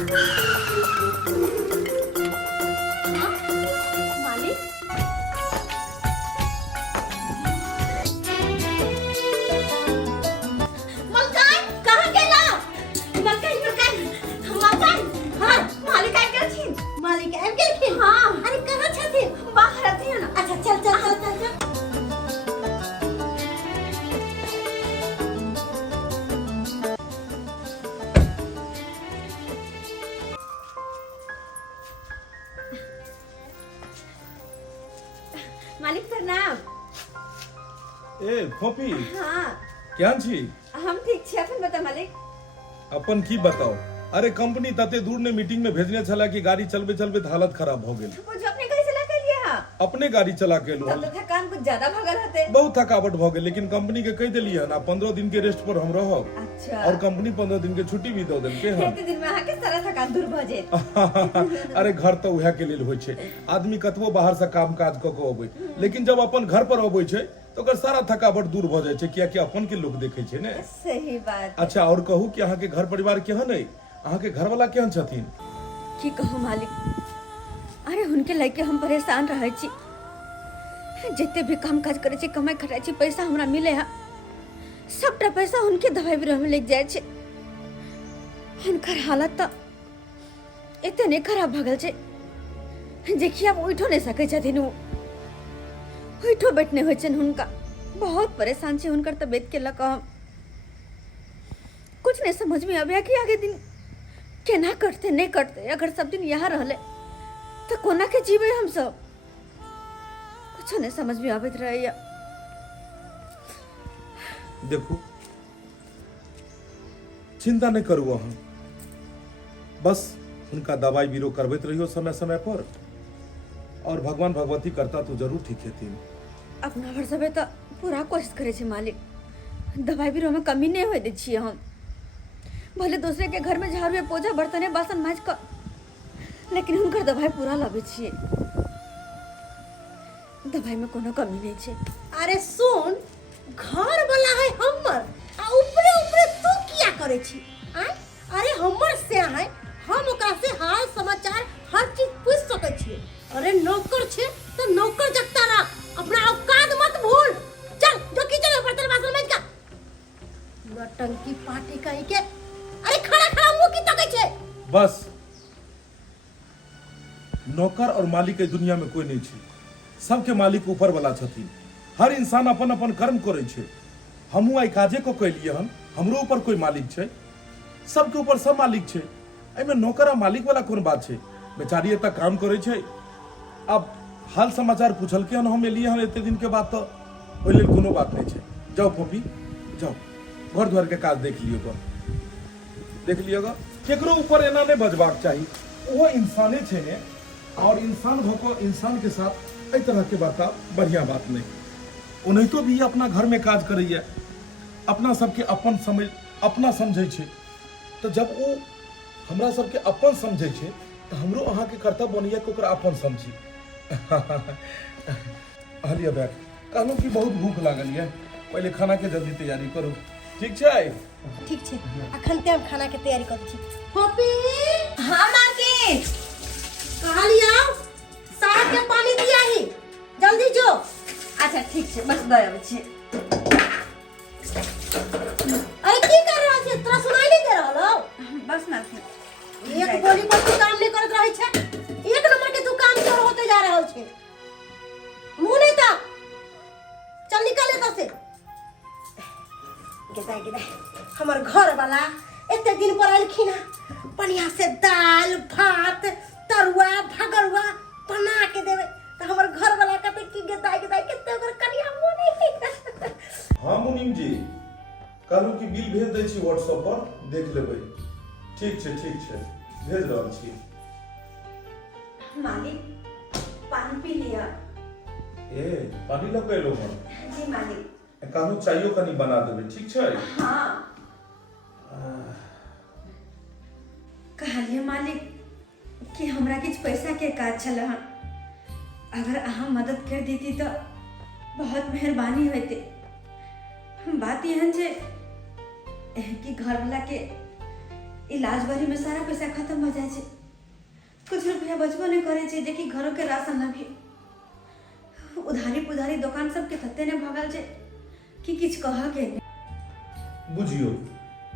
मालिक मलकान कहाँ गेला? मलकान हाँ मालिक आबि गेलखिन। मालिक आबि गेलखिन? हाँ। अरे कहाँ छथिन? बाहर अथिन। अच्छा चल चल चल चल चल। मालिक प्रणाम। ए फोफी हाँ क्या छी? हम ठीक छी, अपन बता मालिक। अपन की बताओ। अरे कंपनी तते दूर ने मीटिंग में भेजने छला कि गाड़ी चलबे चलबे हालत खराब हो गेल। पूछो अपने गाड़ी चला के लिए? हाँ अपने गाड़ी चला के लो। तब तो थकान कुछ ज्यादा भगल हते। बहुत थकावट भ गेल, लेकिन कंपनी के कह देलिए ना 15 दिन के रेस्ट पर हम रहब। अच्छा और कंपनी 15 दिन के छुट्टी भी दे देलके हन। एते दिन में अहाँ के सारा थकान दूर भ जेत। अरे घर तो उहे के लेल होय छै। आदमी कतबो बाहर से काम काज क के अबै, लेकिन जब अपन घर पर अबै छै तो ओकर सारा थकावट दूर भ जाय छै, कियाकि अपन के लोग देखे छै ने। सही बात। अच्छा और कहू कि अहाँ के घर परिवार केहन है? अहाँ के घर वाला केहन छथिन? की कहू मालिक, अरे हुनके लगे हम परेशान रहे छी। जिते भी काम काज करे छी, कमाई खटाई छी, पैसा हमरा मिले है, सबटा पैसा उनके दवाई बीरो में लग जाए छे। हुनकर हालत तो इतने खराब भ गेल छे जे कि अब उठो नहीं सके छथिन। उठो बैठने होय छन हुनका। बहुत परेशान छे हुनकर तबीयत के लक। कुछ नहीं समझ में आवे कि आगे दिन केना करते नहीं करते। अगर सब दिन यहाँ रहले तो कोना के जीवे हम सब? कुछ नहीं समझ में आवे रहे। देखो चिंता नहीं करू अहाँ, बस उनका दवाई बीरो करबैत रहियो समय समय पर, और भगवान भगवती करता तो जरूर ठीक हेथिन। अपना भर सबे तो पूरा कोशिश करे छे मालिक, दवाई बीरो में कमी नहीं होय दे छिए हम। भले दूसरे के घर में झाड़ू पोछा बर्तन बासन माज कर, लेकिन हुनकर दवाई पूरा लावे छिए। दवाई में कोनो कमी नहीं छे। अरे सुन, घर वाला है हमर, आ ऊपरे ऊपरे तू किया करे छी? अरे हमर से है, हम ओकरा से हाल समाचार हर चीज पूछ सके छी। अरे नौकर छे तो नौकर जगता रह, अपना औकात मत भूल। चल जो किचन में बर्तन बासन माज का। नौटंकी पार्टी कहीं के। अरे खड़ा खड़ा मुंह की तके छे? बस नौकर और मालिक के दुनिया में कोई नहीं छे। सबके मालिक ऊपर वाला छथिन। हर इंसान अपन अपन कर्म करे छे। हमहू आई काजे को कैलिए हन, हमरो ऊपर कोई मालिक छे। सबके ऊपर सब मालिक छे। एमे नौकर आ मालिक वाला कौन बात छे? बेचारी एत काम करे छे। अब हाल समाचार पूछल के हन, हम एलिए हन एते दिन के बाद, तो ओइ लेल कोनो बात नहीं छे। जाओ फोफी जाओ, घर द्वार के काज देख लियो ग, देख लियो ग। केकरो ऊपर एना नहीं बजबाक चाहिए। वो इंसाने छे ने, और इंसान भको इंसान के साथ एहि तरह के बर्ताव बढ़िया बात नहीं। ओनाहितो भी अपना घर में काज करैया, अपना सबके अपन समझ अपना समझे छे। तो जब वो हमरा सबके अपन समझे छे, तो हमरो अहाँ के कर्तव्य बनैया कि ओकरा अपन समझी। हलिया बैठ, कहलूँ कि बहुत भूख लागल है, पहले खाना के जल्दी तैयारी करू। ठीक छै? ठीक छे, अखन ते हम खाना के तैयारी कर छी। होपी हाँ माके कहा लिया, साग के पानी दिया ही, जल्दी जो। अच्छा ठीक छे, बस दया बच्चे। अरे की कर रहा छे? तोरा सुनाई नहीं दे रहल हो? बस ना एक बोली पर तू काम नहीं करत रहे छे। एक नंबर के तू काम चोर होते जा रहल छे। मुंह नहीं ता, चल निकल एत से। गेदाय गेदाय हमर घर वाला एते दिन पर आलखिन, बढ़िया से दाल भात तरुआ भगरुआ बना के देवे, तो हमर घर वाला कहते कि गेदाय गेदाय केते ओकर कनिया मुंह नहीं। हाँ मुनीम जी, कहलूँ कि बिल भेज दै छी व्हाट्सएप पर, देख लेबै। ठीक छै, भेज रहल छी। मालिक पानी पी लिया। ए पानी लग गए हन? जी मालिक। कहलूँ चाइयो कनी बना देबै, ठीक छै? हाँ कहलिए मालिक कि हमरा किछ पैसा के काज छल हन, अगर अहाँ मदद कर देती तो बहुत मेहरबानी होते। बात यहन जे कि घर वाला के इलाज बारी में सारा पैसा खत्म हो जाए छे, कुछ रुपया बचबो नहीं करे छे, जे कि घरों के राशन लगे उधारी पुधारी दुकान सब के थत्ते ने भगल छे कि किछ कह के नहीं। बुझियो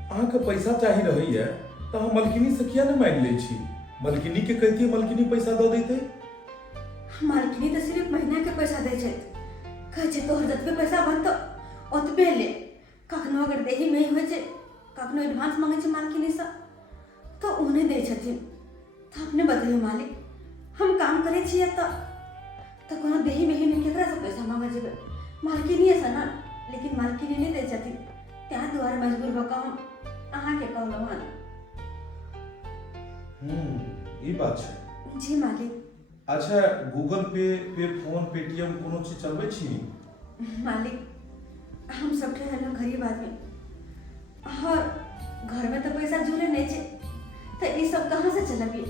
अहाँ के पैसा चाही रही है तो हम मलकिनी से किया न मांग ले छी? मलकिनी के कहती मलकिनी पैसा दो देते। मालकिनी तो सिर्फ महीना के पैसा दे छे, कहे छे तोहर जतबे पैसा बनतो ओतबे ले, कखनो अगर देही में होय छे कखनो एडवांस मांगे छे मालकिनी से तो उन्हें दे छथिन। तो अपने बताइए मालिक, हम काम करे छिए तो कोनो देही में ही केकरा से पैसा मांगे जेबे? मालकिनी से ना, लेकिन मालकिनी नहीं दे छथिन, त्या दुआरे मजबूर भऽ हम अहाँ के कहलहुँ हन। ई बात छै। जी मालिक। अच्छा गूगल पे फोन पेटीएम कोनो चीज चलबै छी? मालिक हम सब ठहरल गरीब आदमी और घर में तो पैसा जुड़े नहीं छे, तो ये सब कहाँ से चलबिए?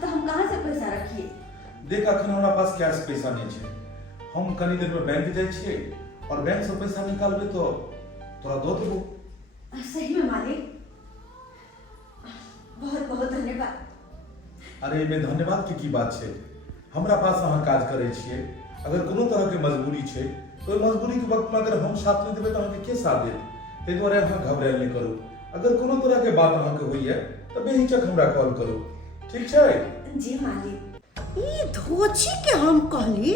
तो हम कहाँ से पैसा रखिए? देख अखन हमरा पास कैश पैसा नहीं छे, हम कनी देर में बैंक जाय छिए और बैंक से पैसा निकालबे तो तोरा दो देबो। सही में मालिक, बहुत बहुत धन्यवाद। अरे में धन्यवाद की बात छै? हमरा पास अहाँ काज करे छिए, अगर कोनो तरह के मजबूरी छै तो मजबूरी के वक्त में अगर हम साथ नहीं देबे तो अहाँ के साथ देत? ते दुआरे अहाँ घबराएल नहीं करू। अगर कोनो तरह के बात अहाँ के होइए तो बेहिचक हमरा कॉल करू, ठीक छै? जी मालिक। ई धोची के हम कहली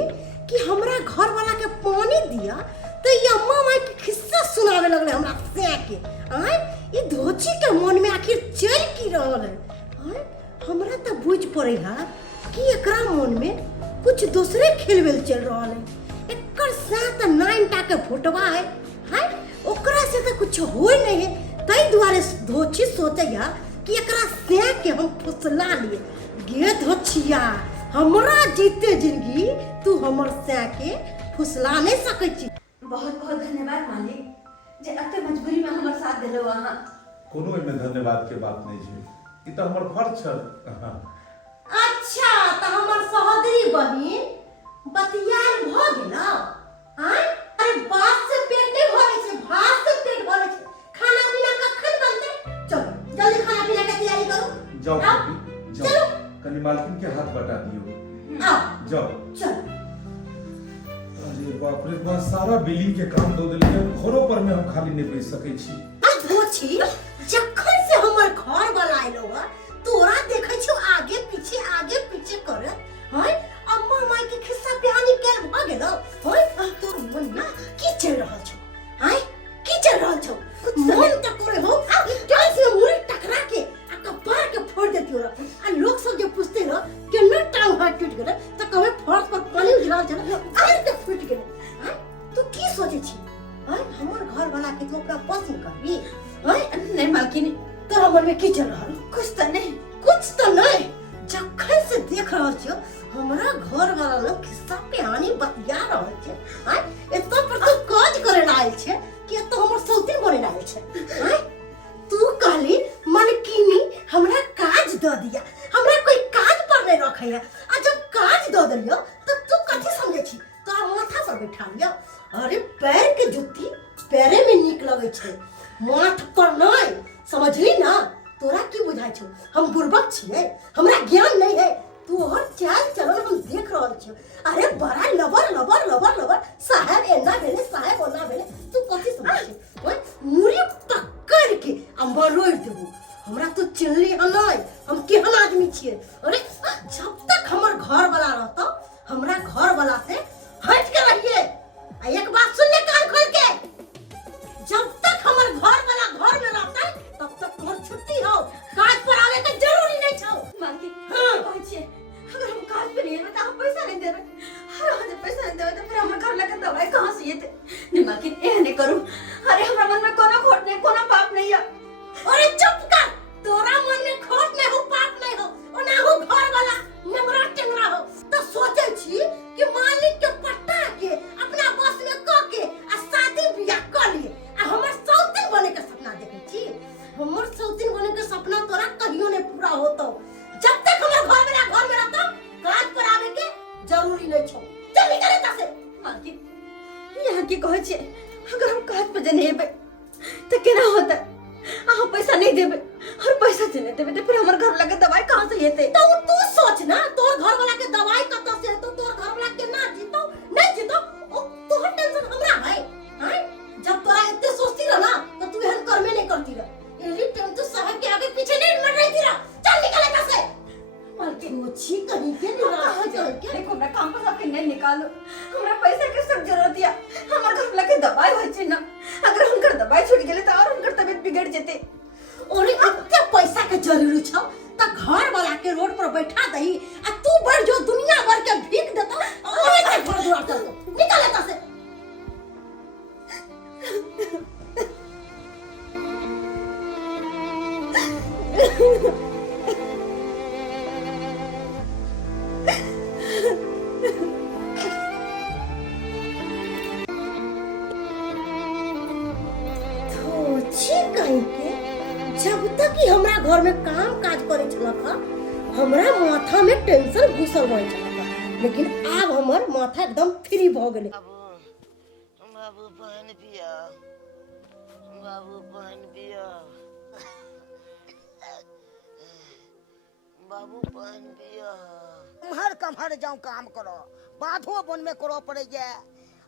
कि हमरा घर वाला के पानी दिया तो ये अम्मा माई के खिस्सा सुनावे लगले हमरा से के। आय ई धोची के मन में आखिर चल की रहल है? आय हमरा तो बुझ पड़े है कि एकरा मन में कुछ दूसरे खेलवेल चल रहल है। एकर साथ नाइनटा के फोटवा है, हाय ओकरा से तो कुछ होय नहीं है, तई दुआरे धोची सोचैया कि एकरा से के हम फुसला लिए। गे धोचिया, हमरा जीते जिंदगी तू हमर से के फुसला नहीं सकै छी। बहुत बहुत धन्यवाद मालिक, जे अते मजबूरी में हमर साथ देलो अहाँ। कोनो में धन्यवाद के बात नहीं छै, ई तो हमर फर्ज छ। अच्छा तो हमर सहोदरी बहिन बतियाल भ गेलो। आय अरे बात से पेट नहीं भरे छे, भात से पेट भरे छे। खाना पीना कखन बनते? चलो जल्दी खाना पीना के तैयारी करो। जाओ आओ, जाओ, चलो। कनी मालकिन के हाथ बटा दियो। आओ जाओ। चलो। अरे बाप रे बाप, सारा बिलिंग के काम दो देलिए, घरों पर में हम खाली नहीं बैठ सकै छी। धोची जखन से हमर घर वाला आइलो ह तोरा देखै छौ आगे पीछे करे। हाय अम्मा माई के खिस्सा कहानी केल भ गेलो। हाय तोर मन में की चल रहल छौ? हाय की चल रहल छौ? मन त करे हो जल से मुरी टकरा के आ कपार के फोड़ देतियो रे। आ लोग सब जे पूछते रह केना टांग हाथ टूट गेले त कहे फर्श पर पानी गिरल छल आर के फूट गेले। हाय तू की सोचे छी? हाय हमर घर वाला के तू अपना पसंद करबी? हाय नहीं मालकिनी, तोरा मन में की चल रहल? कुछ तो नहीं। कुछ तो नहीं। जखन से देख रहल छो हमरा घर वाला लोग खिस्सा कहानी बतिया रहल छे। हाय एतो पर तू काज करे लायल छे कि तो हमर सौती बने लायल छे। हाय तू कहली मलकिनी हमरा काज द दिया, हमरा कोई काज पर नहीं रखे है। आ जब काज द देलियो तो तू कथि समझे छी? तोरा माथा पर बैठा लियो। अरे पैर के जुत्ती पैरे में निक लगे छे, माथ पर नहीं। समझली ना? तोरा की बुझाई छौ? हम बुर्बक छिए? हमरा ज्ञान नहीं है। तोहर चाल चलन हम देख रहल छियो। अरे बड़ा लबर साहब एना भेले, साहब ओना भेले। तू कथि समझ छी? ओए मुरी पकड़ के अम्मा रोइ देबो। हमरा तो चिन्हली ह नहीं हम केहन आदमी छिए। अरे जब तक हमर घर वाला रहतो हमरा घर वाला से हट के रहिए। आ एक बात सुन ले कान खोल के, जब तक हमर घर वाला घर में रहता तब तक तोहर छुट्टी हो, काज पर आवे के जरूरी नहीं छौ। मालकिन हाँ। कहै छिए अगर हम काज पे नहीं तो हम पैसा नहीं देबे। अगर हम पैसा नहीं देबे तो फिर हमर घर लगे दवाई कहां से येते? नहीं मालकिन एह नहीं करू। अरे हमरा मन में कोनो खोट नहीं, कोनो पाप नहीं है। अरे चुप कर, तोरा मन में खोट नहीं हो, पाप नहीं हो, और ना हो घर वाला नमरा टेंगरा हो। तो सोचे छी कि मालिक के पट्टा के अपना बस में क के आ शादी नहीं देबे तो फिर हमर घर वाला के दवाई कहां से हेते? तो तू सोच ना, तोर घर वाला के दवाई कत से तो तोर घर वाला के ना जीतो नहीं जीतो, तोहर टेंशन हमरा है। हैं जब तोरा इतने सोचती रह ना तो तू एहन कर्मे नहीं करती रह। एली टेंशन साहब के आगे पीछे नहीं मर रही थी। चल निकल यहां से। मालकिन छी कहीं के नहीं रहा कहां है चल के। के देखो ना काम पर आपके नहीं निकालो। हमरा पैसा के सब जरूरत है। हमर घर वाला के दवाई होय छै ना, अगर हुनकर दवाई छूट गेले त और हुनकर तबीयत बिगड़ जेते। ओरे इतने पैसा के जरूरी छौ त घर वाला के रोड पर बैठा दही आ तू बढ़ जो दुनिया भर के भीख देता ओरे के घर दुआर चल निकल यहां से। तो छी कहीं के जब तक कि हमरा घर में काम काज करे छलक हमरा माथा में टेंशन घुसल रहे छलक, लेकिन अब हमर माथा एकदम फ्री भ गेले। बाबू पानी पिया, बाबू पानी पिया, बाबू पानी पिया। कम्हर कम्हर जाऊं काम करो, बाधो बन में करो पड़े जा,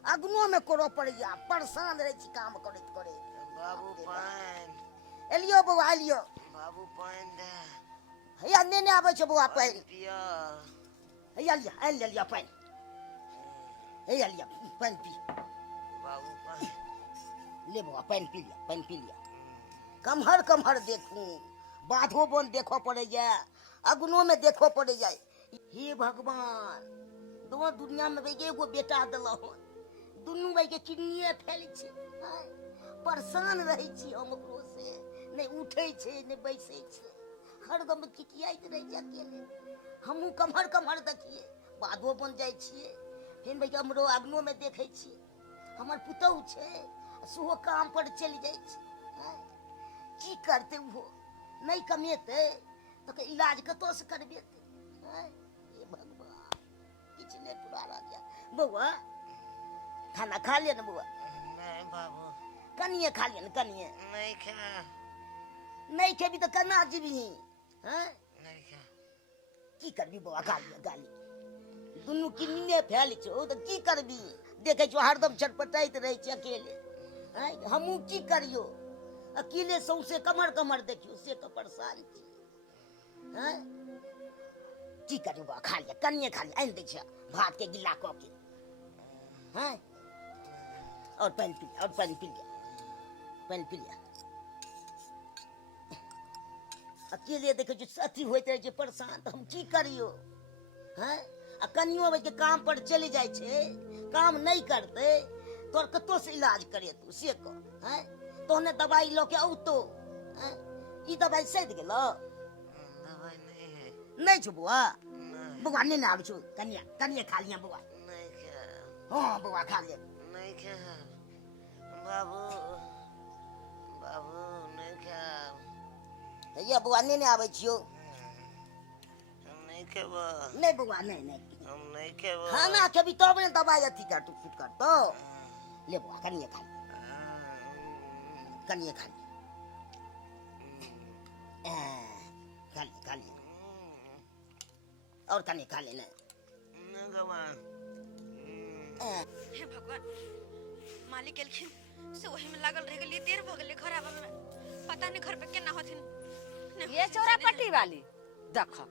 अग्नो में करो पड़े जा, परेशान रहे छी काम करे करे। बाबू पानी, एलियो बउआ एलियो, बाबू पानी दे, हैया नेने आबै छै बउआ पानी पानी, पिया। हैया लिया आनि लिया पानी, हैया लिया पानी पी, बाबू पानी, ले बउआ पानी पी लिया, पानी पी लिया। कम्हर कम्हर देखूं, बाधो बन देखो पड़े जा, अग्नो में देखो पड़े जाए। हे भगवान, दो दुनिया में एगो बेटा दिलहो, दुनू भाई के किडनीए फैल छै, परेशान रहे छी हम ओकरो से, नहीं उठे छै नहीं बैसे छै, हरदम किकियाइत रह जा अकेले। हमहू कम्हर कम्हर देखिए, बाधो बन जाए छिए, फिर भाई हमरो अग्नो में देखे छी, हमर पुतहु छै सेहो काम पर चलि जाए छै, की करते वो नहीं कमेते तो के इलाज कतो से करबेते। हे भगवान किछ नहीं पूरा रह गया। बउआ खाना खा लिया ना बउआ? नहीं बाबू, कनिए खा लिया ना कनिए। नहीं खा, नहीं खेबी तो कना जीबी हैं? नहीं खा। की करबी बउआ? गाली गाली दुनू किन्ने फैल छो तो की करबी? देखे छो हरदम छटपटाइत रहे छी अकेले, हैं? हमहू की करियो? अकेले सौसे कमर कमर देखियो से तो परेशान छी, हैं? की करियो बउआ? खा लिया कनिए खा लिया, आनि दै छै भात के गिला क के, हैं? और पानी पी लिया, और पानी पी लिया, पानी पी लिया। अकेले देखे जो अथी होते रहे परेशान तो हम की करियो, हैं? आ कनियो भाई के काम पर चले जाए छे, काम नहीं करते तोर कतो से इलाज करे तू से को, हैं? तोने दवाई लो के औ तो, हैं? ई दवाई सद गेलो? दवाई नहीं है। नहीं छो बुआ? नहीं, बुआ ने ना आब छो, कनिया कनिया खा लिया बुआ। नहीं खा, हां बुआ खा ले। नहीं खा। बाबू, बाबू नहीं खा। ये बुआ ने आबै छियो? हम नहीं खेबो, नहीं बुआ नहीं नहीं। हम नहीं खेबो। खाना खेबी तब ने दवाई अथी कर तू फिट कर तो। ले बुआ कनिया खा ले, कनिया खा ले। खा ले और कनिया खा लेना। नहीं खबा। हे भगवान, मालिक गेलखिन से वही में लागल रह गेलिए, देर भ गेले घर आबे में, पता नहीं घर पे केना होथिन। ये चौरापट्टी वाली देखो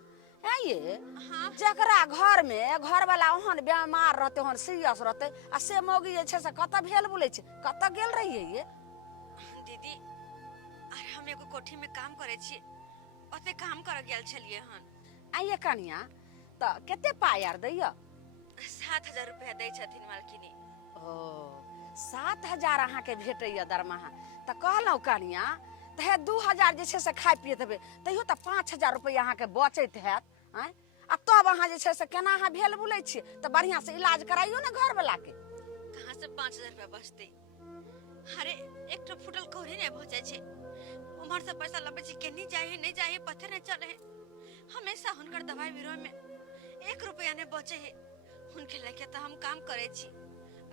है ये, हाँ। जकरा घर में घर वाला ओहन बीमार रहते ओहन सीरियस रहते आ से मौगी जे छै से कत भेल बोले छै, कत गेल रहिए ये? दीदी, अरे हम एगो कोठी में काम करे छी, ओते काम कर गेल छलिए हन। आइए कनिया तो केते पाय आर दैया? 7,000 रुपया दै छथिन मालकिनी। ओ 7,000 अहाँ के भेटैया दरमाहा, तो कहलहुँ कनिया तो हे 2,000 जे छै से खाय पिए देबै तैयो तो 5,000 रुपया अहाँ के बचैत हैत, हैं? आ तब अहाँ जे छै से केना अहाँ भेल बुलै छियै, तो बढ़िया से इलाज कराइयो ना घर वाला के। कहाँ से 5,000 रुपया बचते? अरे एक तो फुटल कौड़ी नहीं बचे छे, उमर से पैसा लबे छी, केनी जाए नहीं जाए पते नहीं चले। हमेशा हुनकर दवाई बीरो में 1 रुपया नहीं बचे है। उनके लेके तो हम काम करे छी,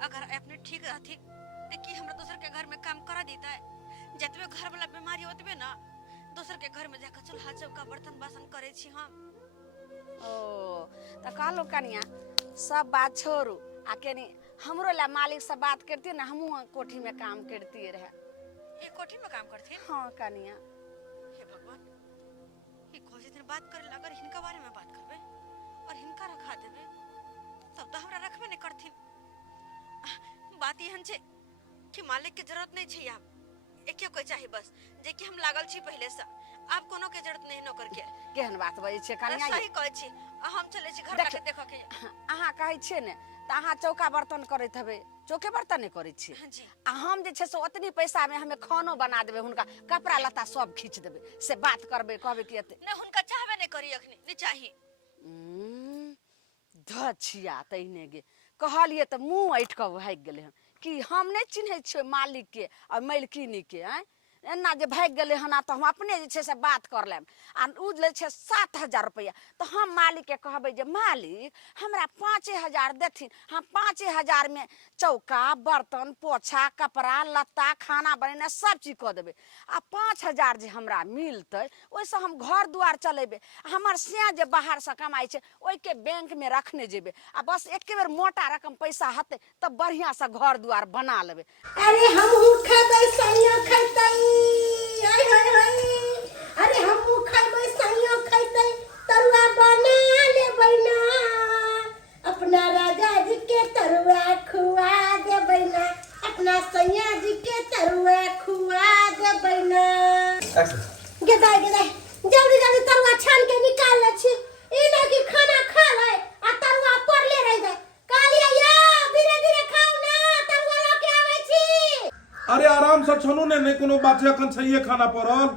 अगर अपने ठीक रहती तो कि हमरा दूसर के घर में काम करा देता है। जतबे घर वाला बीमारी होतबे ना दोसर के घर में जाकर चूल्हा चौका बर्तन बासन करे छी हम। ओ तो कहलो कनिया सब बात छोड़ू आ केनी हमरो ला मालिक से बात करती ना, हमू कोठी में काम करती रहे। ये कोठी में काम करथिन? हाँ कनिया। हे भगवान, ये खोजे दिन बात करे अगर हिनका बारे में बात करबे और हिनका रखा देबे तब तो हमरा रखबे नहीं करथिन। बात यहन छे कि मालिक के जरूरत नहीं छे, आप एके कोई चाहिए बस जे कि हम लागल छी पहले से, आप कोनो के जरूरत नहीं नौकर के। केहन बात बजे छे कनिया? सही कहै छी, हम चले छी घर जाके देखो के। अहाँ कहै छे ने त अहाँ चौका बर्तन करैत हबे, चौके बर्तन नहीं करै छी। हाँ जी। आ हम जे छे से ओतनी पैसा में हमें खानो बना देबे, हुनका कपड़ा लत्ता सब खींच देबे, से बात करबे कहबे कि एते नहीं हुनका चाहबे नहीं करी अखनी, नहीं चाही। धछिया तहिने गे कहलिए त मुंह ऐठ के भाग गेले हन कि हम नहीं चिन्है छियै मालिक के और मलकिनी के। एना जे भाग गेले हन तो हम अपने जे छे से बात कर लेम। आ उ ले छे 7,000 रुपया, तो हम मालिक के कहबे जे मालिक हमरा 5,000 देथिन, हम 5,000 में चौका बर्तन पोछा कपड़ा लत्ता खाना बनेना सब चीज कर देबे। आ 5,000 जे हमरा मिलते ओइसे हम घर दुआर चलेबे। हमर सिया जे बाहर से कमाई छे ओइ के बैंक में रखने जेबे, आ बस एक बेर मोटा रकम पैसा हते तब बढ़िया से घर दुआर बना लेबे। अरे हमहू खाबै सैया खैतै, हाय हाय हाय, अरे हमहू खाबै सैया खैतै, तरुआ बना लेबै ना, अपना राजा जी के तरुआ खुआ देबै ना, अपना सैया जी के तरुआ खुआ देबै ना। गेदाय गेदाय जल्दी जल्दी तरुआ छान के निकाल ले छी, ई ना कि खाना खा ले आ तरुआ पड़ले रह जाए। कालिया या धीरे धीरे खाओ ना, तरुआ लेके आबै छी। अरे आराम से छनू ने, नहीं कोनो बात है, अखन सही खाना पड़ल। आब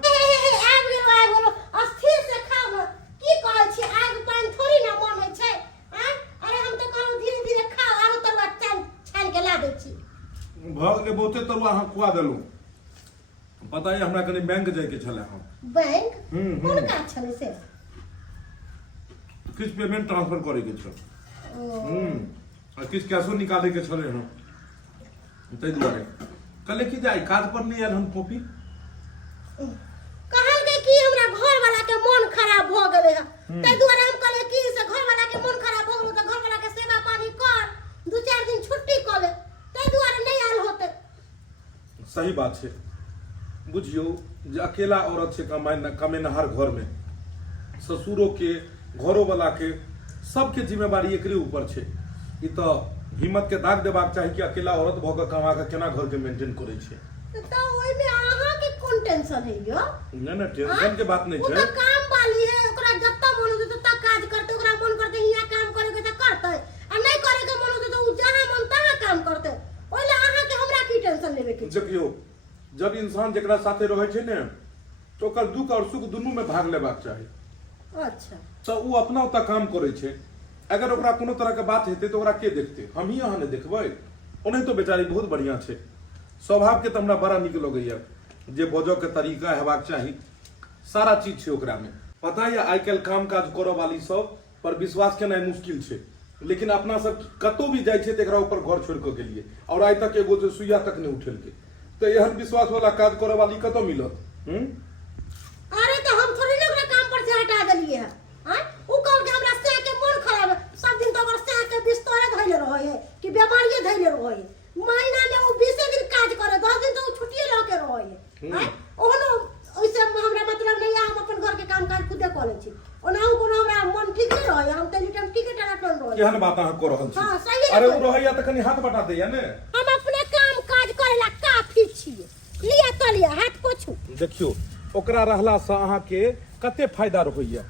गेलो अस्थिर से खाओ, की कहै छी आग पानी थोड़ी ना मन होइ छै। अरे हम तो कहलौ धीरे धीरे खाओ, आरो तरुआ छान के ला दै छी। भग ले बहुते तरुआ अहाँ खुआ देलू। पता है हमरा कनी बैंक जाय के छले। हम बैंक कोन काज छलै से? किछ पेमेंट ट्रांसफर करे के छै। और किछ कैशो निकाले के छले हम, तै दुआरे कले की जाय काज पर नहीं आयल हम कॉपी। कहल के कि हमरा घर वाला के मन खराब भ गेलै है, तै दुआरे हम कहले कि से घर वाला के मन खराब भ गेलै त घर वाला के सेवा पानी कर, 2-4 दिन छुट्टी क ले, तै दुआरे नहीं आयल होते। सही बात है। बुझियो जे अकेला औरत से कमेनहार घर में ससुरों के घरों वाला के सबके जिम्मेवारी एकरे ऊपर छे। ई तो हिम्मत के दाग देबाक चाही कि अकेला औरत भ के कमा के केना घर के मेंटेन करे छे। तो ओइ में आहा के कोन टेंशन है यो? ना टेंशन के बात नहीं वो छे। तो काम वाली है, ओकरा जत्ता मन होते तत्ता काज करते, ओकरा मन करते हिया काम करे के त करते, आ नहीं करे के मन होते तो उ जहां मन तहां काम करते। ओइला आहा के हमरा की टेंशन लेवे के? देखियो जब इंसान जेकरा साथे रहे छे ने तो ओकर दुख और सुख दुनू में भाग लेबाक चाही। अच्छा तो उ अपना ओता काम करे छे, अगर ओकरा कोनो तरह के बात हेते तो ओकरा के देखते? हम ही अहाँ ने देखबै? ओने तो बेचारी बहुत बढ़िया छे, स्वभाव के तो हमरा बड़ा निक लगैया, जे बजो के तरीका हेबाक चाही सारा चीज छे ओकरा में। पता है आइ काल्हि काम काज करे वाली सब पर विश्वास केनाइ मुश्किल छे, लेकिन अपना सब कतौ भी जाय छे त एकरा ऊपर घर छोड़ के गेलिए और आइ तक एगो से सुइया तक नहीं उठेल के। तो एहन विश्वास वाला काज करे वाली कतौ मिलत? अरे तो हम थोड़ी ना ओकरा काम पर से हटा देलिए है। हां उ कहल के हमरा से के मन खराब है, सब दिन तो ओकर से के बिस्तरे धइले रहै है कि बीमारिये धइले रहै है। महीना में उ 20 दिन काज करे, 10 दिन तो उ छुट्टिए ल के रहै है। हां ओहनो ओइसे हमरा मतलब नहीं है, हम अपन घर के काम काज खुदे क लै छी। ओनाहु कोनो हमरा मन ठीक नहीं रहै, हम तनी टाइम ठीक है टन रहै। केहन बात अहाँ कर रहल छी? हां सही है। अरे उ रहैया त कनी हाथ बटा दैया ने। हम अपने काम काज करेला काफी छिए, लिया तो लिया हाथ पोछू। देखियो ओकरा रहला से अहाँ के कते फायदा रहैया।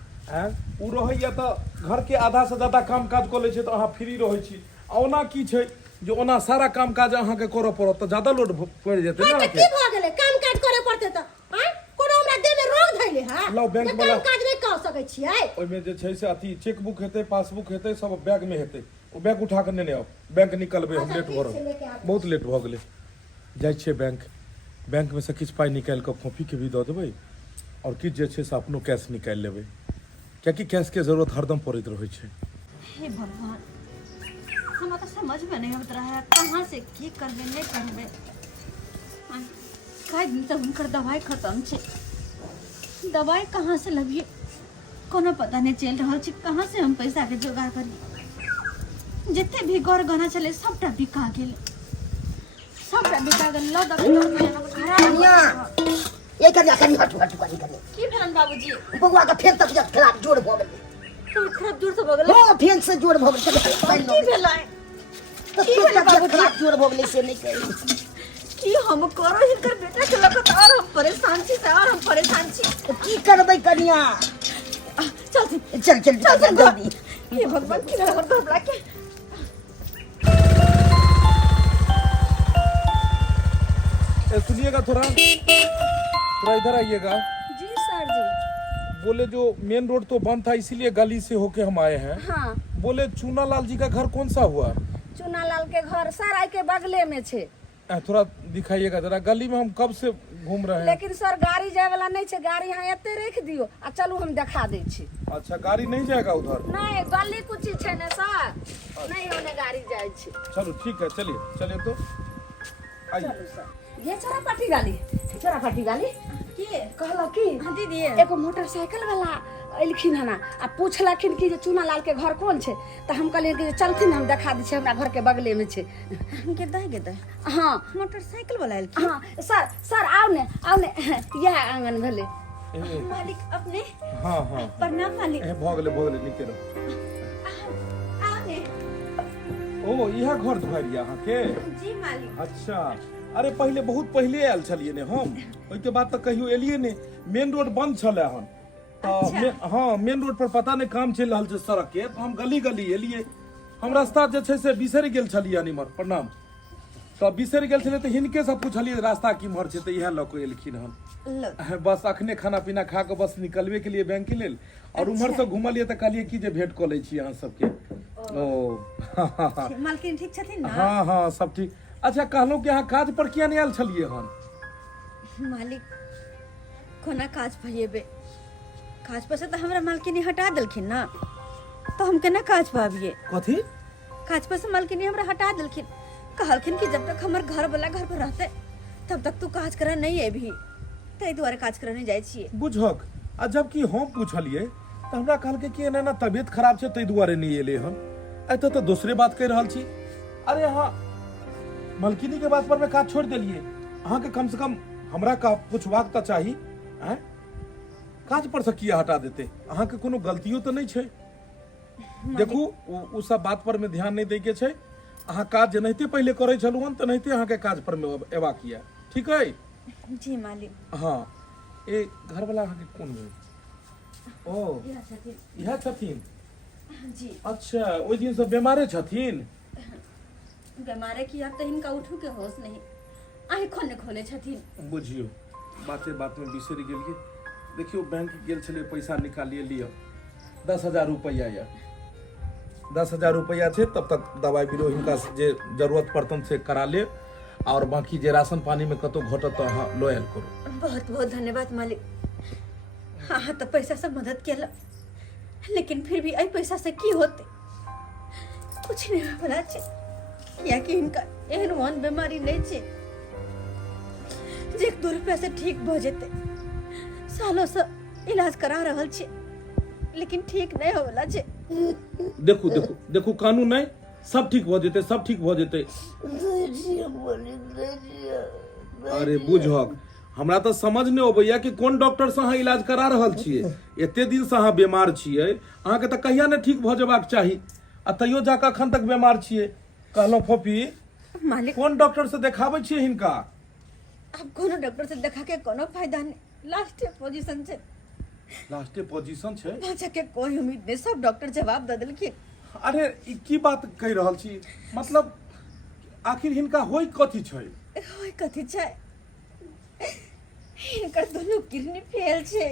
उ रहैया त घर के आधा से ज्यादा काम काज क लै छै त अहाँ फ्री रहै छी। ओना की छै जे ओना सारा काम काज अहाँ के करऽ पड़त त ज्यादा लोड पड़ जेतै ना हां अहाँ की के। भ गेलै काम काज करे पड़ते त? हां कोनो हमरा देह में रोग धइले है? लाओ बैंक जे वाला काम काज नहीं कर सकै छियै। ओइ में जे छै से अथी चेकबुक हेतै पासबुक हेतै सब बैग में हेतै, ओ बैग उठा के नेने आउ, बैंक निकलबै हम लेट भ रहल, बहुत लेट भ गेलै। जाइ छियै बैंक में से किछु पाइ निकालि कऽ कॉपी के भी दऽ देबै और किछु जे छै से अपनो कैश निकालि लेबै, कियाकि कैश के जरूरत हरदम पड़ैत रहै छै। हे भगवान, हमरा तो समझ में नहीं आबत रहा है कहाँ से की करबे नहीं करबे। कई दिन तक हुनकर दवाई खत्म छे, दवाई कहाँ से लबिए कोनो पता नहीं चल रहा छी। कहाँ से हम पैसा के जोगाड़ करी। जितने भी गौर गहना चले सबटा बिका गेल, सबटा बिका गेल। लो कनिया ये कनिया कनिया हटू हटू कनिया की भेलन बाबूजी? बउआ का फेर तक खराब जोड़ भ गेल। तो खराब जोर से भ गेल। हां फेर से जोड़ भ गेल। की भेलै? तो खराब जोड़ भ गेल से नहीं कही की हम करो हिनकर बेटा के लगत और हम परेशान छी से और हम परेशान छी। तो की करबै कनिया? चल चल जल्दी। ये भगवान की नजर पर बड़ा के सुनिएगा थोड़ा इधर आइएगा। जी सर जी। बोले जो मेन रोड तो बंद था इसीलिए गली से होके हम आए हैं। हाँ बोले चूनालाल जी का घर कौन सा हुआ? चूनालाल के घर सर आई के बगले में छे। थोड़ा दिखाइएगा जरा। गली में हम कब से घूम रहे हैं। लेकिन सर गाड़ी जाए वाला नहीं छे। गाड़ी यहाँ एते रख दियो आ चलू हम दिखा दे छी। अच्छा गाड़ी नहीं जाएगा उधर? नहीं गली कुछ छे ने सर, नहीं होने गाड़ी जाए छे। चलो ठीक है चलिए तो आइए। चलो सर ये चौरापाटी गाली के कहला की दीदी एगो मोटरसाइकिल वाला अइलखिन हना आ पूछलखिन कि जे चूनालाल के घर कौन छे। त हम कहलिए कि चलथिन हम दिखा दी छे, हमरा घर के बगले में छे। हमके दे हाँ मोटरसाइकिल वाला आयल की? हाँ सर आओ ने यह आंगन भेले। मालिक अपने हाँ प्रणाम मालिक। भगले निके रहो। आने ओ यह घर दुआरिया अहाँ के? जी मालिक। अच्छा अरे पहले बहुत पहले आयल छलिए ने हम, ओइके बाद तक कहियो एलिए ने। मेन रोड बंद छले हन तो हाँ मेन रोड पर पता नहीं काम चल रहा है सड़क के, तो हम गली एलिए। हम रास्ता जे छै से बिसरि गेल छलिए निमर। प्रणाम। तो बिसरि गेल छलिए तो हिनके से पूछलिए रास्ता किमहर छै, तो इएह लऽ के एलखिन हन। बस अखने खाना पीना खा के बस निकलबे के लिए बैंक के लेल, और उम्हर से घुमलिए तो कहलिए कि जे भेंट कऽ लै छी अहाँ सबके। ओ मालकिन ठीक छथिन ना? हाँ सब ठीक। अच्छा कहलहुँ कि अहाँ काज पर किया नहीं आयल छलिए हन? मालिक कोना काज भइबे, काज पर से तो हमरा मालकिनी हटा देलखिन ना, तो हम केना काज पाबिए? कथी? काज पर से मालकिनी हमरा हटा देलखिन। कहलखिन कि जब तक हमर घर वाला घर पर रहते तब तक तू काज करे नहीं एबही, ताहि दुआरे काज करे नहीं जाइ छिए। बुझक आ जबकि हम पूछलिए तो हमरा कहलकै कि एना तबियत खराब छै ताहि दुआरे नहीं एले हन। एतऽ तो दूसरे बात कहि रहल छी। अरे हाँ मलकिनी के बात पर मैं काज छोड़ देलिए। अहाँ के कम से कम हमरा का पूछबाक तो चाही। काज पर से किया हटा देते? अहाँ के कोनो गलतियों तो नहीं छै? देखू उ सब बात पर में ध्यान नहीं दै के छै। अहाँ काज जेनाहिते पहले करे छलु हन तेनाहिते अहाँ के काज पर में एबाक किया, ठीक है? जी मालिक। हाँ ए घर वाला अहाँ के कोन भेल? ओ इएह छथिन? जी। अच्छा ओइ दिन से बीमारे छथिन? बीमारे की अब तो इनका उठू के होश नहीं, आँखों ने खोले छथिन। बुझियो बाते बात में बिसरि गेलिए। देखियो बैंक गेल छलिए पैसा निकालिए लियो 10,000 रुपया या 10,000 रुपया छै। तब तक दवाई बीरो हिनका जे जरूरत पड़तन से करा ले, और बाकी जे राशन पानी में कतो घटत तो अहाँ लो आयल करू। बहुत बहुत धन्यवाद मालिक। हाँ तो पैसा से मदद केला, लेकिन फिर भी आई पैसा से की होते कुछ नहीं होला छै, किया कि इनका एहन वन बीमारी नहीं छै जे 2 रुपया से ठीक भ जेते। सालों से इलाज करा रहल छै लेकिन ठीक नहीं होला छै। देखू देखू देखू कानून नहीं, सब ठीक भ जेते, सब ठीक भ जेते। अरे बुझक हमरा तो समझ नहीं अबैया कि कोन डॉक्टर से अहाँ इलाज करा रहल छिए। एते दिन से अहाँ बीमार छिए, अहाँ के तो कहिया ने ठीक भ जेबाक चाही, आ तैयो जाके अखन तक बीमार छिए। कहलौं फोफी मालिक कोन डॉक्टर से देखाबै छिए हिनका? अब कोनो डॉक्टर से देखा के कोनो फायदा नहीं, लास्ट पोजीशन छै। लास्टे पोजीशन छै? बचा के कोई उम्मीद नहीं, सब डॉक्टर जवाब दे देलखिन। अरे ई की बात कहि रहल छी? मतलब आखिर हिनका होय कथी छै? होय कथी छै? इनकर दोनों किडनी फेल छै।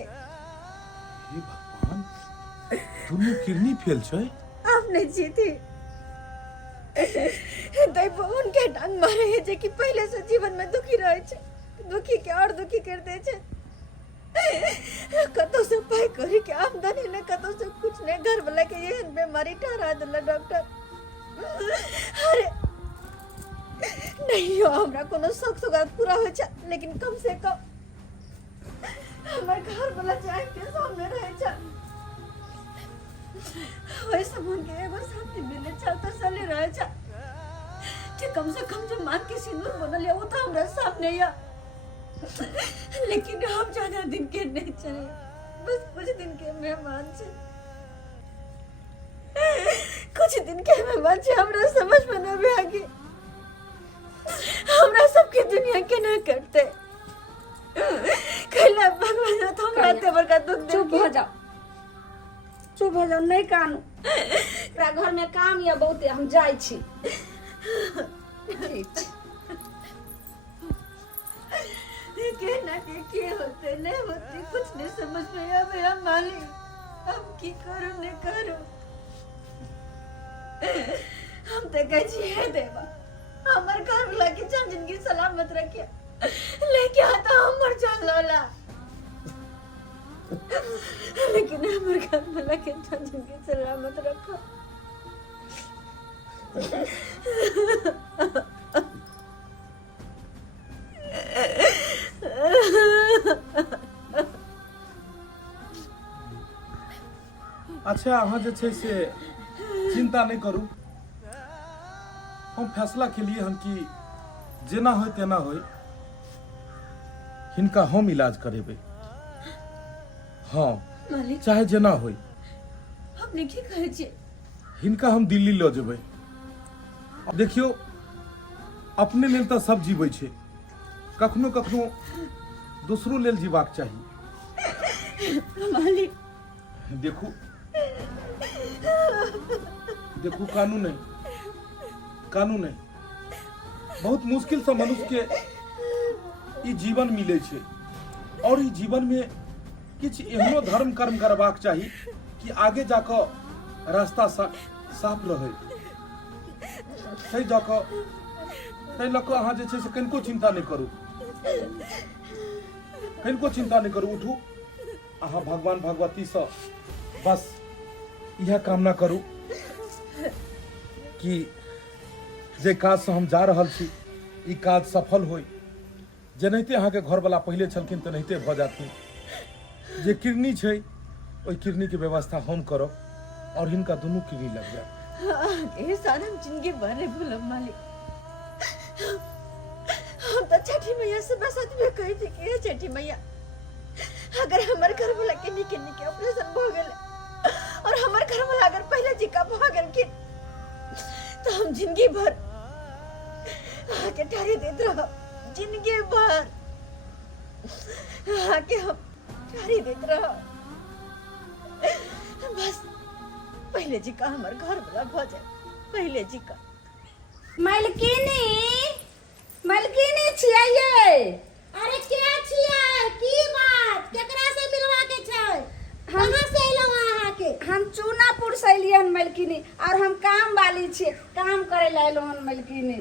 हे भगवान, दुनू किडनी फेल छै? आप नहीं जीती दैव उनके डांग मारे है जे कि पहले से जीवन में दुखी रहे छै, दुखी के और दुखी कर दे छै। कतो से पाई करी के आमदनी ने, कतो से कुछ ने, घर वाला के ये बीमारी ठहरा दिला डॉक्टर। अरे नहीं हो हमरा कोनो शौक सुगात पूरा हो छै, लेकिन कम से कम हमारे घर वाला चाहे के सामने रहे जा वैसे मन के एगो साथी मिले चलते चले रहे जा कि कम से कम जो मांग के सिंदूर बनल वो था हमारे सामने या लेकिन हम ज्यादा दिन के नहीं चले बस कुछ दिन के मेहमान छे कुछ दिन के मेहमान छे हमरा समझ में न भी आगे हमरा सबके दुनिया के ना करते कहला भगवान तो हमरा तेवर का दुख चुप हो जाओ चुप हो जाओ नहीं कानू एकरा घर में काम या बहुते हम जाई छी ठीक छै। के ना के होते नहीं होते कुछ नहीं समझ में आवे हम मालिक अब की करूं नहीं करूं हम तो कह छी है देवा हमार घर वाला के जान जिंदगी सलामत रखिया लेके आता हमर जान लोला लेकिन हमार घर वाला के जान जिंदगी सलामत रखो अच्छा अहाँ जे छै से चिंता नहीं करू हम फैसला के लिए हम कि जेना होय तेना होय हिनका हम इलाज करेबे हाँ मालिक चाहे जेना होय हमने की कहे छे हिनका हम दिल्ली ल जेबै अब देखियो अपने लेल तो सब जीवै छै कखनो कखनो दूसरो लेल जीवाक चाही मालिक देखू देखू कानून है बहुत मुश्किल से मनुष्य के ई जीवन मिले छे और ई जीवन में किछ एहनो धर्म कर्म करबाक चाही कि आगे जाकर रास्ता साफ रहे सही जाकर तै लऽ कऽ अहाँ जे छै से कनिको चिंता नहीं करू उठू अहाँ भगवान भगवती से बस यह कामना करू कि जे काज से हम जा रहल छी ई काज सफल होय जेनाहिते अहाँ के घर वाला पहले छलखिन तेनाहिते भऽ जाथिन जे किडनी छै ओहि किडनी के व्यवस्था हम करब और हिनका दुनू किडनी लग जाए ये सारा जिंदगी भर नहीं भूलम मालिक हम तो छठी मैया से बस में कही थी कि हे छठी मैया अगर हमारे घर वाला के निके ऑपरेशन हो गेले और हमारे घर वाला अगर पहले जी का हो गेल कि तो हम जिंदगी भर आके ठारी देत रहो जिंदगी भर आके हम ठारी देत रहो बस पहले जी का हमारे घर वाला हो जाए पहले जी का मलकिनी छियै ये अरे क्या छियै की बात केकरा से मिलवा के छै कहां से एलो अहाँ के हम चूनापुर से एलियै हन मलकिनी और हम काम वाली छियै काम करे ला एलो हन मलकिनी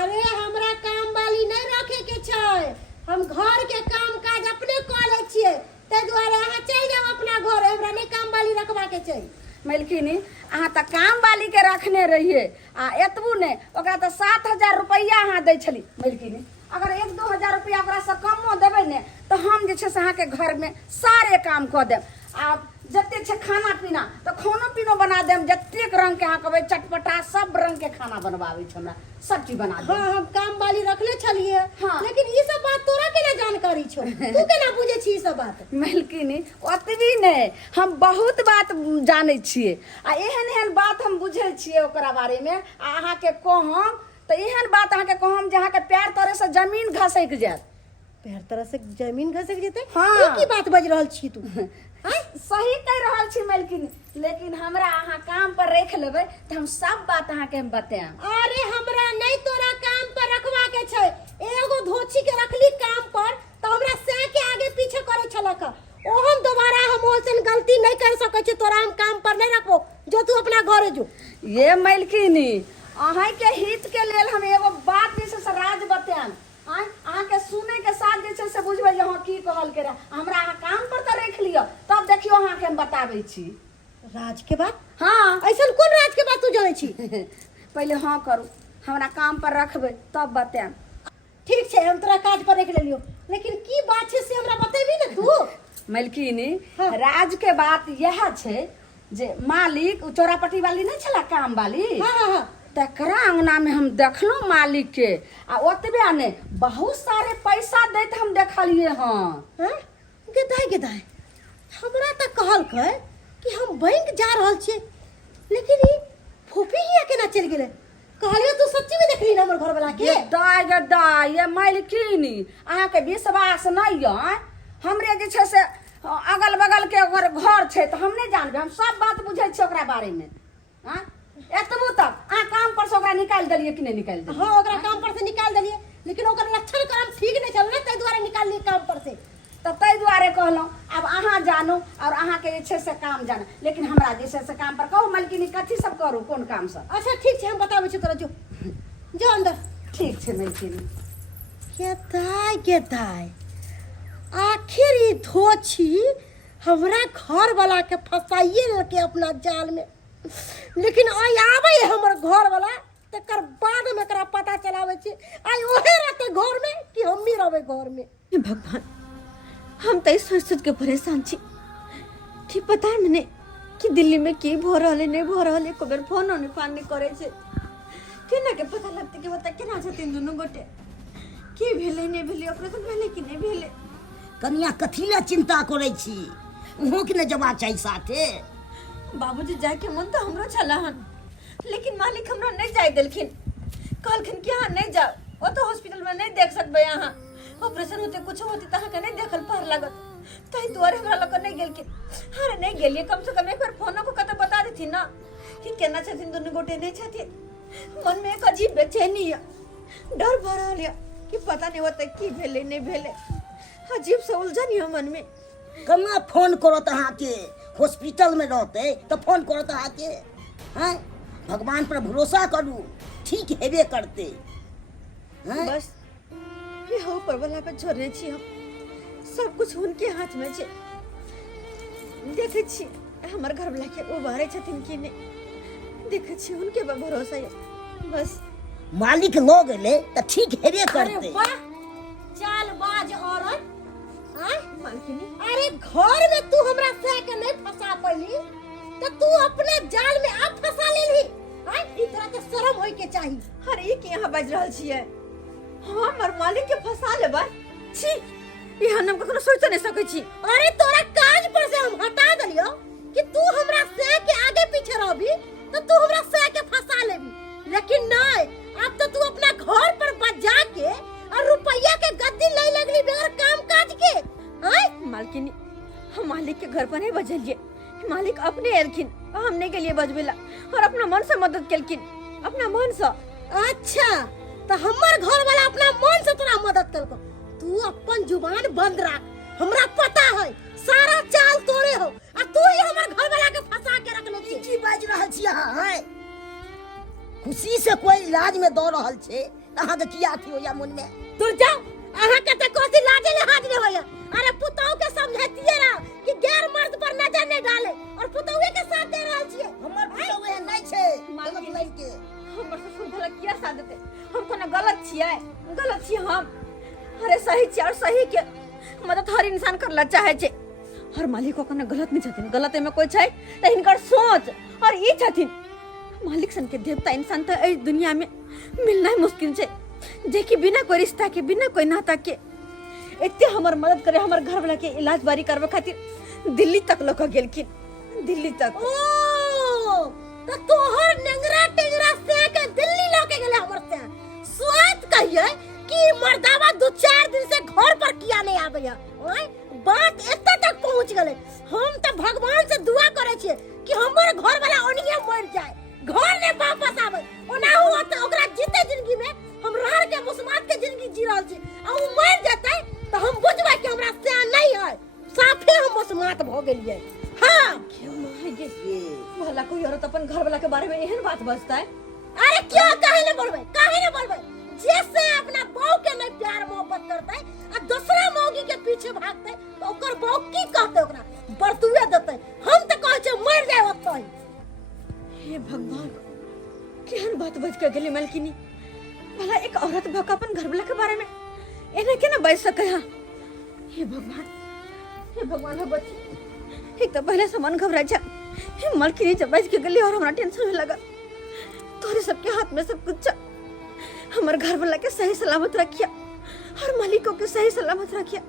अरे हमरा काम वाली नहीं रखे के छै हम घर के काम काज अपने क लै छियै ते दुआरे अहाँ चल जाओ अपना घर हमरा नहीं काम वाली रखवा के छै मलकिनी अहाँ तो काम वाली के रखने रहिए आ एतबू ने ओकरा तो 7,000 रुपया अहाँ दै छली मलकिनी अगर 1-2 हजार रुपया ओकरा से कमो देबै ने तो हम जे छै से अहाँ के घर में सारे काम कऽ देब आ जते छै खाना पीना तो खानो पीनो बना देम जतेक रंग के अहाँ कहबै चटपटा सब रंग के खाना बनवावे छै हमरा सब चीज बना देब हां हम काम वाली रखले छलिए हाँ। लेकिन ई सब बात तोरा केना जानकारी छौ तू केना बुझे छी ई सब बात मलकिनी ओतबी नहीं हम बहुत बात जाने छिए आ एहन बात हम बुझे छिए ओकरा बारे में आ अहाँ के कहम तो एहन बात अहाँ के कहम जे अहाँ के पैर तरे से जमीन घसक जात पैर तरह से जमीन घसक जेते हाँ। ई की बात बज रहल छी तू सही कह रहल छी मलकिनी लेकिन हमरा अहाँ काम पर रख लेबै तो हम सब बात अहाँ के हम बताएब अरे हमरा नहीं तोरा काम पर रखवा के छै एगो धोची के रखली काम पर तो हमरा से के आगे पीछे करे छलक ओ हम दोबारा हम ओसन गलती नहीं कर सकै छी तोरा हम काम पर नहीं रखबो जो तू अपना घरे जो ये मलकिनी अहाँ के हित के लेल हम एगो बात जे से राज बताएब अहाँ के सुने के साथ जे छै से बुझबै जे हाँ की कहल के हमरा अहाँ काम पर तो रख लियो तब देखियो अहाँ के हम बताबै छी राज के बात हाँ ऐसन कोन राज के बात तू जाने छी पहले हाँ करू हमरा काम पर रखबै तब बताएब ठीक छै हम तोरा काज पर रख लेलियो लेकिन की बात छै से हमरा बतेबी ना तू मलकिनी हाँ। राज के बात यह छै जे मालिक उ चौरापट्टी वाली नहीं छला काम वाली हाँ हाँ हाँ तकरा अंगना में हम देखलहुं मालिक के आ ओतबे ने बहुत सारे पैसा दैत हम देखलिए हाँ हाँ? गेदाय गेदाय हमरा तो कहल के कि हम बैंक जा रहल छिए लेकिन ई फूफी हिया केना चल गेले कहलियो तू सच्ची में देखली ना हमर घर वाला के दाय ये मलकिनी अहाँ के विश्वास नहीं है हमरे जे छै से अगल बगल के अगर घर छै तो हम नहीं जानबे हम सब बात बुझै छी ओकरा बारे में हां एतबो तक अहाँ काम पर से ओकरा निकाल देलिए कि नहीं निकाल देलिए हाँ ओकरा काम पर से निकाल देलिए लेकिन ओकर लक्षण काम ठीक नहीं चल रहा तै द्वारा निकाल लिए काम पर से तो तै द्वारे कहलहुँ अब अहाँ जानू और अहाँ के जे छै से काम जान लेकिन हमरा जे छै से काम पर कहू मलकिनी कथी सब करू कोन काम सब अच्छा ठीक छै हम बताबै छी तोरा जो जो अंदर ठीक छै मलकिनी गेदाय आखिर ई धोछी हमरा घर वाला के फसाइए लेके अपना जाल में लेकिन आई आवे हमर घर वाला तकर बाद में एकरा पता चलावे छी आई ओहे रहते घर में कि हम ही रहबे घर में हे भगवान हम तो सोच सोच के परेशान छी कि पता है मैंने कि दिल्ली में की भो रहले नहीं भो रहले को बेर फोन नहीं फान नहीं करे छे केना के पता लगते कि बता केना छथिन दुनु गोटे की भेले नहीं भेले ऑपरेशन भेले कि नहीं भेले कनिया कथी ले चिंता करे छी उहो के ने जमा चाहिए साथे बाबूजी जाए के मन तो हमरो छला हन लेकिन मालिक हमरा नहीं जाय देलखिन कहलखिन कि हां नहीं जाओ ओ तो हॉस्पिटल में नहीं देख सकबे यहां ऑपरेशन होते कुछ होती तहां के नहीं देखल पार लागत तई द्वारे हमरा लोग नहीं गेलखिन अरे नहीं गेलिए कम से कम एक बार फोन को कत बता देथि ना कि केना छथिन दुनु गोटे नहीं छथिन मन में एक अजीब बेचैनी है डर भरा लिया कि पता नहीं होता की भेले नहीं भेले अजीब सा उलझन है मन में कना फोन करो तहाँ के हॉस्पिटल में रहते तो फोन करो तहाँ के हैं भगवान पर भरोसा करू ठीक हेबे करते हैं बस ये हो पर वाला पे छोड़ने छी हम सब कुछ उनके हाथ में छे देखे छी हमर घर वाला के उबारे छथिन कि नहीं देखे छी उनके पे भरोसा है बस मालिक लो गेले तो ठीक हेबे अरे करते वाह चाल बाज औरत आय मालकिनी अरे घर में तू हमरा से के नहीं फंसा पली तो तू अपने जाल में अब फंसा लेली आय ई तरह के शर्म होय के चाहिए अरे ये की यहाँ बज रहल छियै हमर मालिक के फंसा लेबै छी ये हम कखनो सोच नहीं सकै छी अरे तोरा काज पर से हम हटा दलियो कि तू हमरा से के आगे पीछे रहबी तो तू हमरा से के फंसा लेबी लेकिन नहीं अब तो तू अपना घर पर बजा के और रुपया के गद्दी ले लगली बगैर काम काज के आय मालकिनी हम मालिक के घर पर नहीं बजलिए मालिक अपने एलखिन हमने के लिए बजबेला और अपना मन से मदद केलखिन अपना मन से अच्छा तो हमर घर वाला अपना मन से तोरा मदद करको तू अपन जुबान बंद रख हमरा पता है सारा चाल तोरे हो आ तू ही हमर घर वाला के फंसा के रखले छी की बाज रहल छी अहाँ हैं खुशी से कोई इलाज में दौड़ रहल छे अहाँ के किया थी होया मन में दूर जाओ अहाँ के त कोसी लाजे लिहाज नहीं होया अरे पुतौ के समझातिए ना कि गैर मर्द पर नजर नहीं डाले और पुतौए के साथ दे रहल छिए हमर पुतौए नहीं छे गलत नहीं के हमर ससुर भला किया साथ देते हम कोनो गलत छियै हम अरे सही छियै और सही के मदद हर इंसान करला चाहे छे हर मालिक को कोनो गलत नहीं छथिन गलत में कोई छै त हिनकर सोच और ई छथिन मालिक सन के देवता इंसान तो इस दुनिया में मिलना ही मुश्किल छे देखी बिना कोई रिश्ता के बिना कोई नाता के इतने हमर मदद करे हमर घर वाला के इलाज बारी करवे खातिर दिल्ली तक लोग गेलखिन दिल्ली तक ओ तो तोहर नेंगरा टेंगरा से के दिल्ली लेके गेले हमर से स्वाद कहिए कि मर्दावा 2-4 दिन से घर पर किया नहीं आबैया ओए बात एते तक पहुंच गेले हम तो भगवान से दुआ करे छिए कि हमर घर वाला ओनिए मर जाए घर ने वापस आवे ओना हुआ तो ओकरा जीते जिंदगी में हम रह के मुस्मात के जिंदगी जी रहल छी आ उ मर जाते तो हम बुझबै कि हमरा से नहीं है साफे हम मुस्मात भ गेलिए हां भला कोई औरत अपन घर वाला के बारे में एहन बात बजता है अरे क्यों काहे न बोलबे जैसे अपना बहू के नहीं प्यार मोहब्बत करते आ दूसरा मौगी के पीछे भागते तो ओकर बहू की कहते ओकरा बरतुए देते हम तो कहै छै मर जाए ओतय हे भगवान केहन बात बज के गेली मालकिनी भला एक औरत भक अपन घर वाला के बारे में एना केना बज सकै हा हे भगवान हे भगवान हो बच्ची, एक तो पहले सामान घबरा जा, मालकिनी जब बच के गली और हमारा टेंशन होने लगा। तोरे सबके हाथ में सब कुछ हमारे घर वाला के सही सलामत रखिया और मालिकों के सही सलामत रखिया।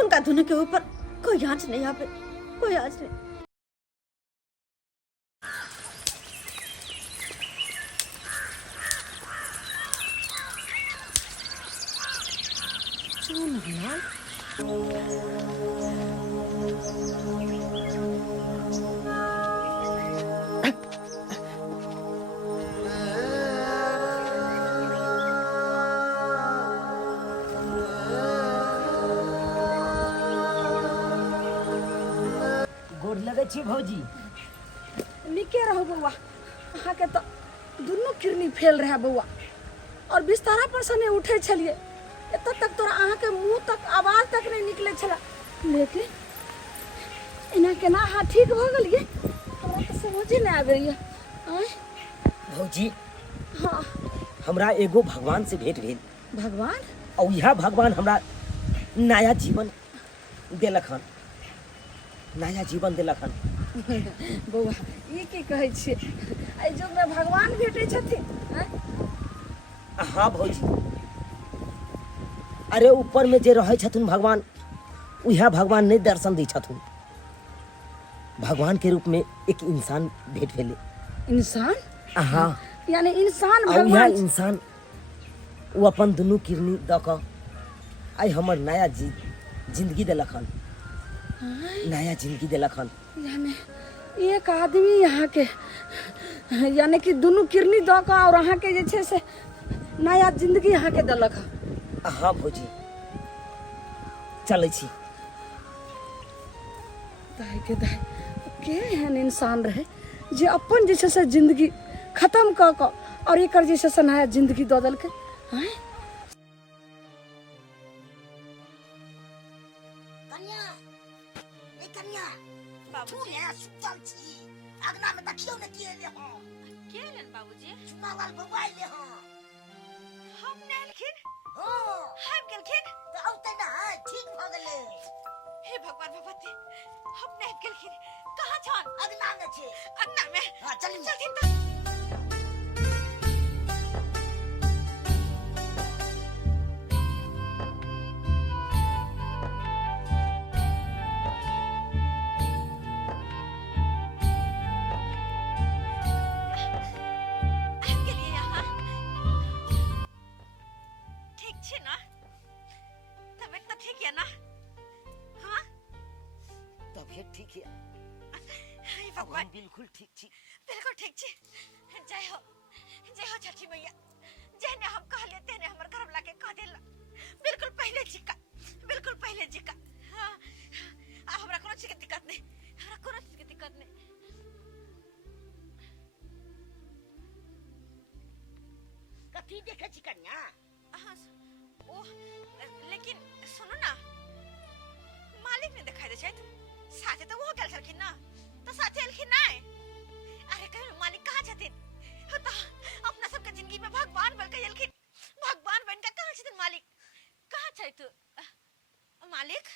उनका दोनों के ऊपर कोई आंच नहीं आवे, कोई आंच नहीं। गोर लगे छी भौजी। निके रहो बउआ, अहाँ के तो दुनू किरनी फेल रहे बउआ, और बिस्तारा पर से नहीं उठे छलिए, एत तक तोरा अहाँ के मुंह तक आवाज तक नहीं निकले छला। लेकिन इना केना अहाँ ठीक भ गेलिए, हमरा तो समझे नहीं आवे ये। भौजी हाँ हमरा एगो भगवान से भेंट भेल, भगवान और यह भगवान हमरा नया जीवन देलक हन, नया जीवन देलक हन। बउआ ये की कहै छियै, एहि जुग में भगवान भेटै छथिन? हाँ भौजी, अरे ऊपर में जे रहे छथुन भगवान, वह भगवान नहीं दर्शन दै छथुन। भगवान के रूप में एक इंसान भेंट भेले। इंसान? हाँ, यानी इंसान और यह भगवान? इंसान वो अपन दुनू किरनी द क आई हमर नया जिंदगी देलक हन, नया जिंदगी देलक हन। यानी एक आदमी यहाँ के यानी कि दुनू किरनी द क और अहाँ के जे छै से नया जिंदगी यहाँ के देलक हन। हाँ भौजी, चलै छी। दाई के दाई के एहन इंसान रहे जे अपन जे छै से जिंदगी खत्म क क और एकर जे छै से नया जिंदगी दऽ देलकै। हैं कन्या, ए कन्या, तू यहाँ सुतल छी, अगना में देखियो ने के ले हो। के लेन बाबूजी? चुनावाल बबा ले हो। हम नहीं लेकिन हो, हम गेलखिन। तो औते ना ठीक भ गेले। हे भगवान भगवती, हम नहीं गेलखिन। कहाँ छन? अगना में छे। अंगना में। हां चल चलथिन त। तबियत ठीक है? भगवान बिल्कुल ठीक छी। बिल्कुल ठीक छी। जय हो छठी मैया, जहने हम कह लेते हैं हमर घर वाला के कह देला। बिल्कुल पहले जिका, बिल्कुल पहले जिका। हां अब हमरा कोनो चीज के दिक्कत नहीं, हमरा कोनो चीज के दिक्कत नहीं। कथी देखे छी कन्या? हां ओ लेकिन सुनो ना, मालिक ने दिखाई दे छै, साथे तो वो गेल छलखिन ना, तो साथे एलखिन नहीं। अरे कहियो मालिक कहाँ छथिन? तो अपना सबके जिंदगी में भगवान बन के एलखिन, भगवान बन के कहाँ छथिन मालिक? कहाँ छै तू मालिक?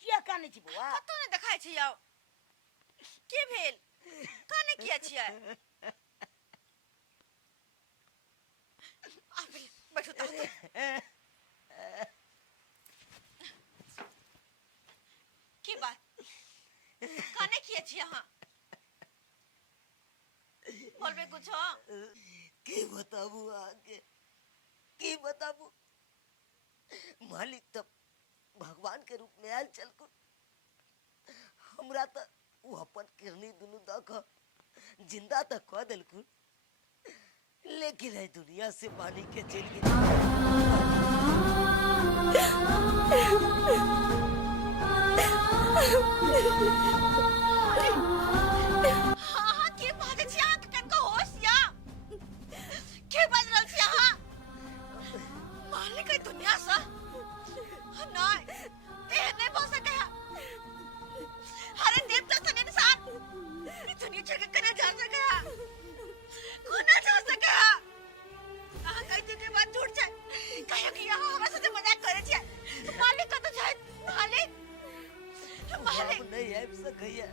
किया काने छी बुआ? कतौ नहीं देखाई छै यौ। के भेल? काने किया छियै? आबे बैठो त। की बात? काने किया छी अहाँ? बोलबे कुछ हो? के बताबू आगे, के बताबू? मालिक तो भगवान के रूप में आयल चलकुन, हमरा तो वो अपन किरनी दुनू द क जिंदा तक कह देलकुन, लेकिन है दुनिया से मालिक के चल गई। हाँ के बात छी अहाँ के कनको होश या? के बाज रहल छी अहाँ? मालिक है दुनिया से? नहीं, ए नहीं बोल सके है। अरे देवता सन इंसान ये दुनिया छोड़ के कने जा सके है? कोना जा सके है? अहाँ कहते के बात झूठ छै, कहियो कि अहाँ हमरा साथे मजाक करे छियै। अब नहीं आबि सकैया,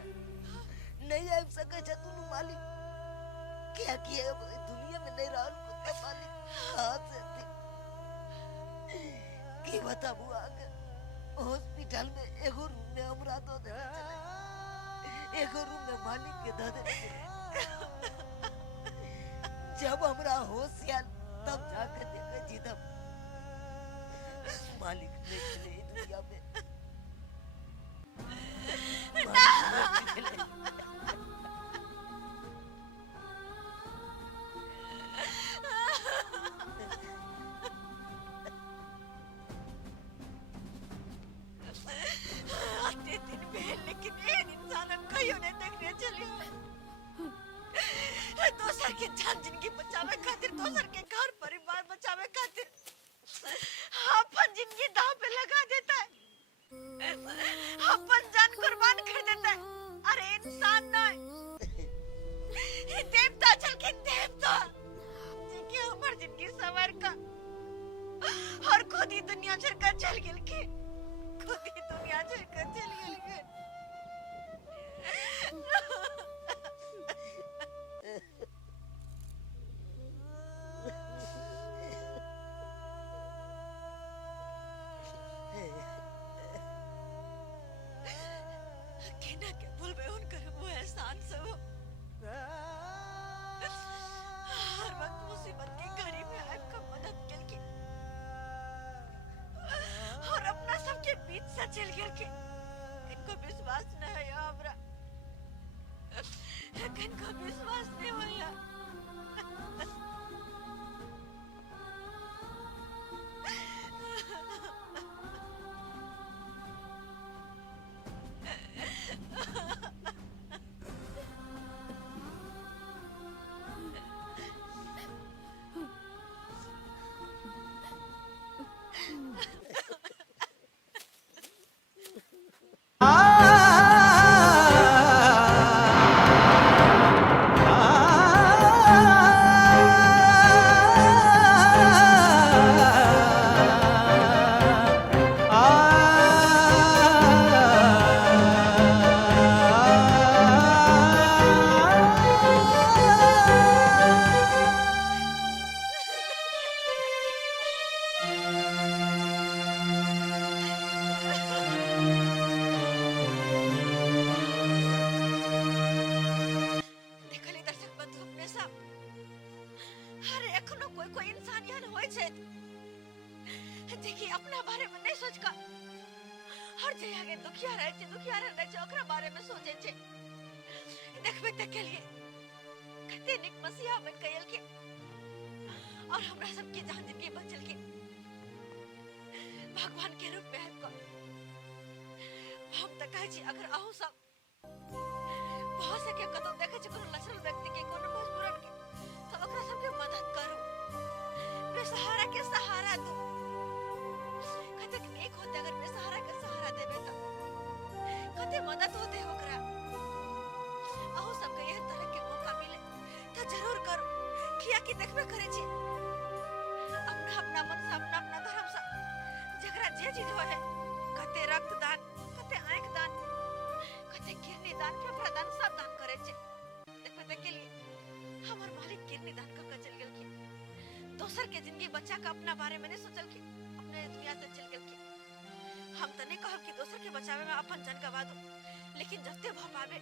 नहीं आबि सकै छै दुनू मालिक। क्या किए अब दुनिया में नहीं रहल कुत्ते मालिक कहाँ से थी? की बताबू आगे हॉस्पिटल में एगो रूम में हमरा दो दे, एगो रूम में मालिक के दे दे। जब हमरा होश आयल तब जाके देखे छी तब मालिक नहीं चले दुनिया में। मालिक नहीं चले। आते दिन में लेकिन एक इंसान हम कहीं नहीं देखने चली। दोसर के जान जिंदगी बचावे खातिर, दोसर के घर परिवार बचावे खातिर अपन जिंदगी दांव पे लगा देता है, अपन जान कुर्बान कर देता है। अरे इंसान नहीं, ये देवता चल के देवता जिनकी हमार जिंदगी सवार का और खुद ही दुनिया छोड़कर चल गेल के, खुद ही दुनिया छोड़कर चल गेल के। केना के बोलबे उनकर वो एहसान सब। हर वक्त मुसीबत के घड़ी में आपका मदद के लिए और अपना सबके बीच से चल के इनको विश्वास न है हमरा, इनको विश्वास नहीं होला। देखी अपना बारे में नहीं सोच का हर जगह के दुखिया रहे छे ओकरा बारे में सोचे छे। देखबे त के लिए कते निक मसीहा बन गयल के और हमरा सबके जान जिंदगी बचल के भगवान के रूप में हमको हम त कहै छी अगर अहू सब बहुत सके कतो देखे छी कोनो लक्षण व्यक्ति के कोनो मजबूरन के तो ओकरा सबके मदद करू, बेसहारा के सहारा दो। कते नेक होते अगर बेसहारा के सहारा देबे त कते मदद होते ओकरा। अहू सबके यह तरह के मौका मिले तो जरूर करो, किया कि देखबे करे छी अपना अपना मन से अपना अपना धर्म से जकरा जे चीज हो है, कते रक्तदान, कते आंख दान, कते किडनी दान, फेफड़ा दान सब दान करे छे। देखबे त के लिए हमर मालिक किडनी दान क चल गेल के दोसर के जिंदगी बच्चा का अपना बारे में नहीं सोचल के अपने दुनिया से चल गेल के। हम त नहीं कहब कि दोसर के बचावे में अपन जान गवा दो, लेकिन जत्ते भ पावे